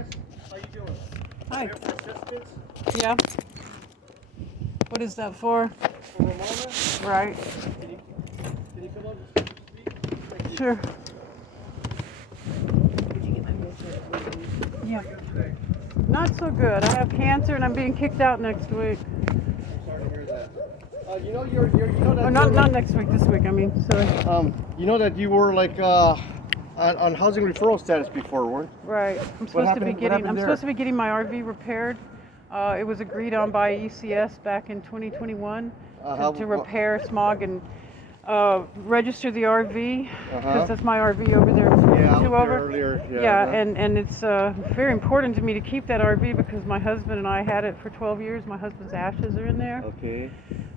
ECS. How you doing? Hi. Here for assistance Yeah. What is that for? for Ramona. Right. Can you come up and speak? Sure. Did you get my message? Yeah. Not so good. I have cancer and I'm being kicked out next week. I'm sorry to hear that. You know you know that. Oh, not next week. This week. I mean, sorry. You know that you were like on housing referral status before, weren't? Right. I'm supposed to be getting. I'm there? supposed to be getting my RV repaired. It was agreed on by ECS back in 2021 to repair smog and register the RV because that's my RV over there. Yeah, two over. Earlier. Yeah, and it's very important to me to keep that RV because my husband and I had it for 12 years. My husband's ashes are in there. Okay.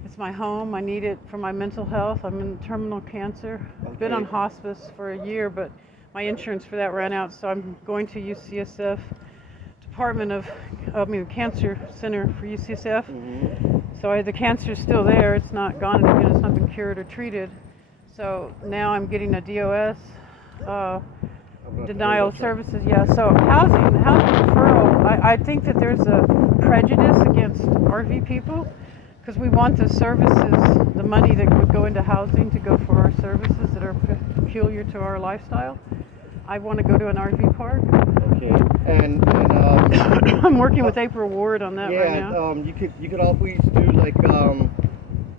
It's my home. I need it for my mental health. I'm in terminal cancer. I've been on hospice for a year, but my insurance for that ran out, so I'm going to UCSF Cancer Center for UCSF. Mm-hmm. So the cancer's still there. It's not gone again. It's not been cured or treated. So now I'm getting a DOS, denial of services. Yeah. So housing referral. I think that there's a prejudice against RV people because we want the services, the money that would go into housing to go for our services that are peculiar to our lifestyle. I want to go to an RV park. Okay. And I'm working with April Ward on that right now. You could always do like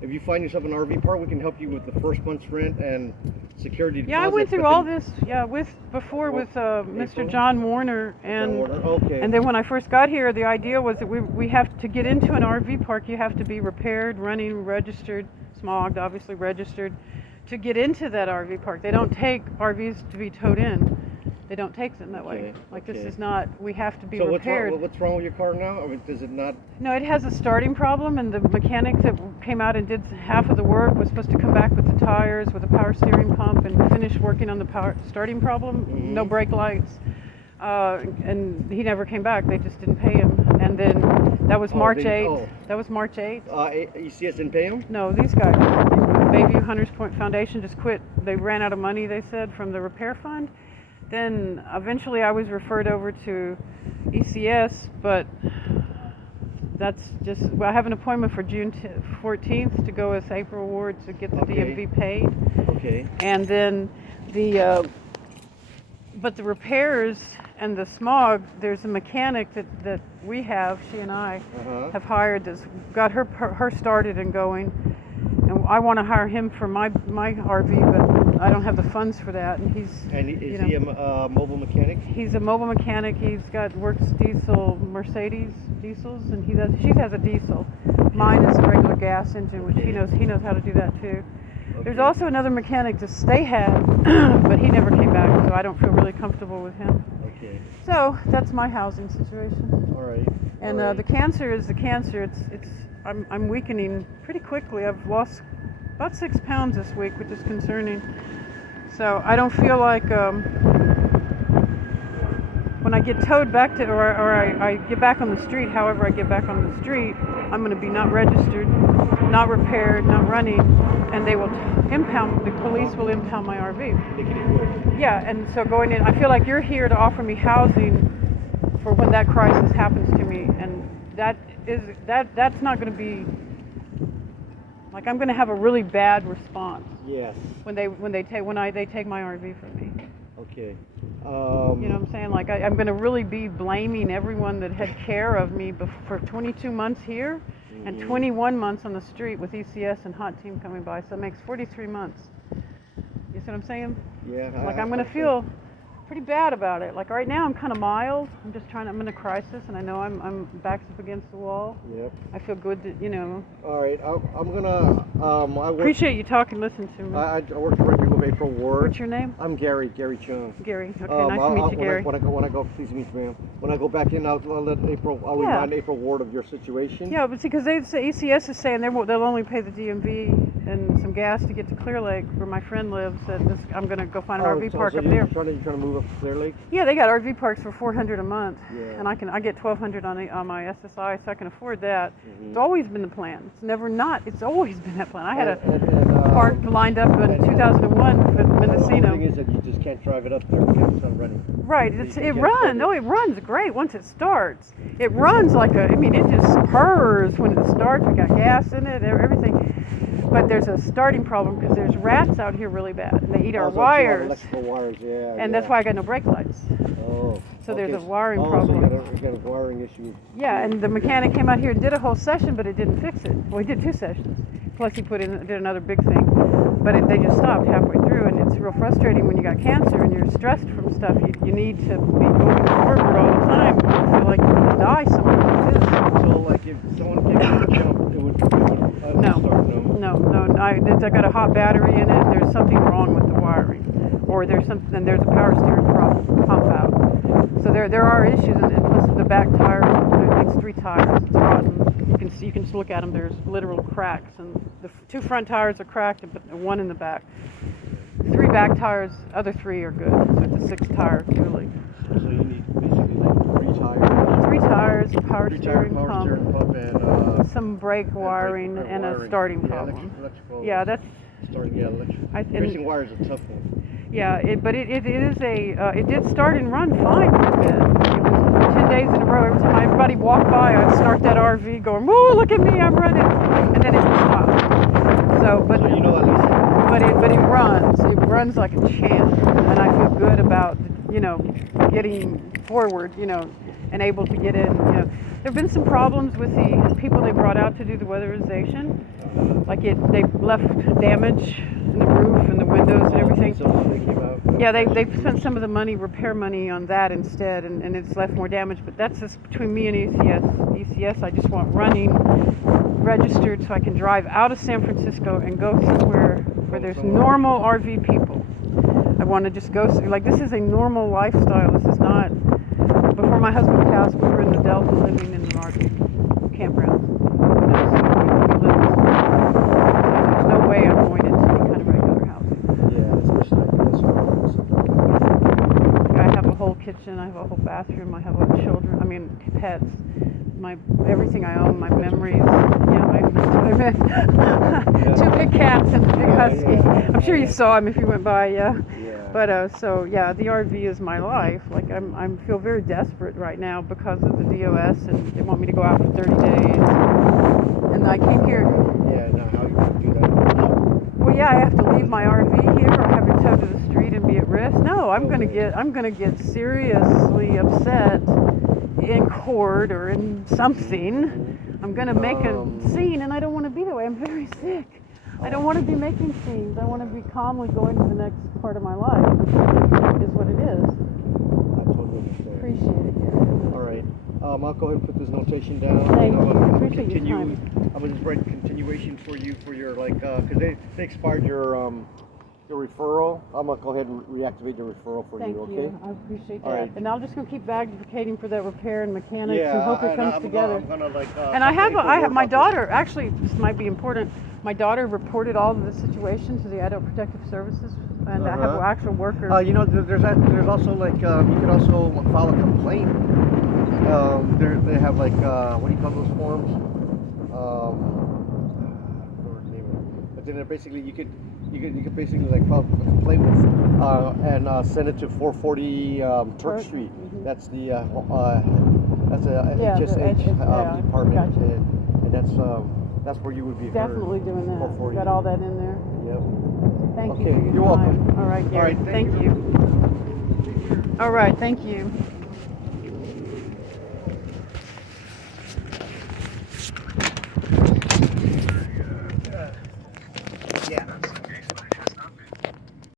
if you find yourself an RV park, we can help you with the first month's rent and security deposit. Yeah, I went through all this. Yeah, with Mr. John Warner and then when I first got here, the idea was that we have to get into an RV park. You have to be repaired, running, registered, smogged, obviously registered, to get into that RV park. They don't take RVs to be towed in. They don't take them that way. Like this is not. We have to be repaired. So what's wrong with your car now? I mean, does it not? No, it has a starting problem, and the mechanic that came out and did half of the work was supposed to come back with the tires, with a power steering pump, and finish working on the power starting problem. Mm-hmm. No brake lights, and he never came back. They just didn't pay him. And then that was March 8th. That was March 8th. ECS didn't pay him? No, these guys. Bayview Hunters Point Foundation just quit. They ran out of money, they said, from the repair fund. Then eventually I was referred over to ECS, but that's just, I have an appointment for June 14th to go with April Ward to get the DMV paid. Okay. And then but the repairs and the smog, there's a mechanic that we have, she and I have hired that's got her started and going. And I want to hire him for my RV, but I don't have the funds for that. And is he a mobile mechanic? He's a mobile mechanic. Works diesel Mercedes diesels, and she has a diesel. Mine is a regular gas engine, which he knows how to do that too. Okay. There's also another mechanic that they had, but he never came back, so I don't feel really comfortable with him. Okay. So that's my housing situation. All right. And the cancer is the cancer. I'm weakening pretty quickly. I've lost about 6 pounds this week, which is concerning. So I don't feel like when I get towed back to, or I get back on the street, however I get back on the street, I'm going to be not registered, not repaired, not running, and they will impound, the police will impound my RV. Yeah, and so going in, I feel like you're here to offer me housing for when that crisis happens to me, and that's not going to be, like, I'm going to have a really bad response. Yes. When they take my RV from me. Okay. You know what I'm saying? Like I'm going to really be blaming everyone that had care of me for 22 months here and 21 months on the street with ECS and Hot Team coming by. So it makes 43 months. You see what I'm saying? Yeah. Like I'm going to feel pretty bad about it. Like right now I'm kind of mild. I'm in a crisis, and I know I'm backed up against the wall. Yep. I feel good that, All right, I'm gonna. Appreciate you talking, listen to me. I work directly with April Ward. What's your name? I'm Gary Chung. Gary. Okay, nice to meet you, Gary. When I go, please meet you, ma'am. When I go back in, I'll let April. I'll remind April Ward of your situation. Yeah, but see, because ECS is saying they'll only pay the DMV and some gas to get to Clear Lake, where my friend lives. I'm gonna go find an RV park so up you're there. trying to move up to Clear Lake? Yeah, they got RV parks for $400 a month, Yeah. and I get $1,200 on my SSI, so I can afford that. Mm-hmm. It's always been the plan. It's never not. It's always been that plan. I had And, park lined up in 2001 for The whole Mendocino. thing is that you just can't drive it up there because it's not running. Right, So you it can get runs. started. No, it runs great once it starts. It runs like it just purrs when it starts. We got gas in it, everything. But there's a starting problem because there's rats out here really bad, and they eat our Also, wires. Electrical wires, yeah. And that's why I got no brake lights. Oh. So there's okay. a wiring So problem. you got a wiring issue. Yeah, and the mechanic came out here and did a whole session, but it didn't fix it. Well, he did 2 sessions. Plus he did another big thing. But they just stopped halfway through, and it's real frustrating when you got cancer and you're stressed from stuff. You need to be going forward all the time. You feel like you're going to die somewhere like this. So, like, if someone gave you a jump, it would start, No. I got a hot battery in it. There's something wrong with the wiring. Or there's a power steering problem, pump out. So there are issues, and plus the back tires, it's 3 tires, it's rotten. You can look at them, there's literal cracks, and the 2 front tires are cracked, but 1 in the back. 3 back tires, other 3 are good, so it's a 6 tire really. So you need basically like 3 tires. 3 tires, a power 3 steering power pump, steering pump, and some brake wiring, and a starting problem. Electrical. Yeah, that's starting. Yeah, electrical. and- Missing wire is a tough one. Yeah, but it did start and run fine for a bit. It was 10 days in a row. Every time everybody walked by, I'd start that RV going, "Whoa, look at me, I'm running," and then it just stopped. So you know at least. But it runs. It runs like a champ, and I feel good about getting forward, and able to get in. There've been some problems with the people they brought out to do the weatherization. Like they left damage in the roof and the windows and everything. So they came out. Yeah, they spent some of the repair money on that instead, and it's left more damage. But that's just between me and ECS. ECS, I just want running, registered, so I can drive out of San Francisco and go somewhere where there's normal RV people. I want to just go, this is a normal lifestyle. This is not, before my husband passed, we were in the Delta living in an RV campground. There's no way I'm going into any kind of regular housing. Yeah, especially like this one. I have a whole kitchen, I have a whole bathroom, I have pets, everything I own, my memories. Yeah, 2 big cats and a big husky. Yeah. I'm sure you saw him if you went by, yeah. Yeah. But the RV is my life. Like I feel very desperate right now because of the DOS, and they want me to go out for 30 days. And I came here. Yeah, now how you gonna do that? Well, yeah, I have to leave my RV here, or have it towed to the street and be at risk. No, I'm gonna get seriously upset in court or in something. I'm gonna make a scene, and I don't want to be that way. I'm very sick. I don't want to be making scenes. I want to be calmly going to the next part of my life, which is what it is. I totally understand. Appreciate it, Gary. All right. I'll go ahead and put this notation down. Thank you. I'm gonna Appreciate your continue. time. I'm gonna just write continuation for you for your because they expired your referral. I'm gonna go ahead and reactivate your referral for Thank you. Okay. you. I appreciate that. All right. And I'll just go keep advocating for that repair and mechanics Yeah, and hope it comes together. I'm gonna And I have my daughter. Actually, this might be important. My daughter reported all of the situation to the Adult Protective Services, and I have an actual worker. There's also like you could also file a complaint. They have like what do you call those forms? But then basically you could basically like file a complaint with and send it to 440 Turk Street. Mm-hmm. That's the HSH department, Gotcha. and that's where you would be Definitely heard. doing that. 440. Got all that in there. Yep. Thank you Okay, for your you're time. welcome. All right, Gary. All right, thank you. All right, thank you. Yeah.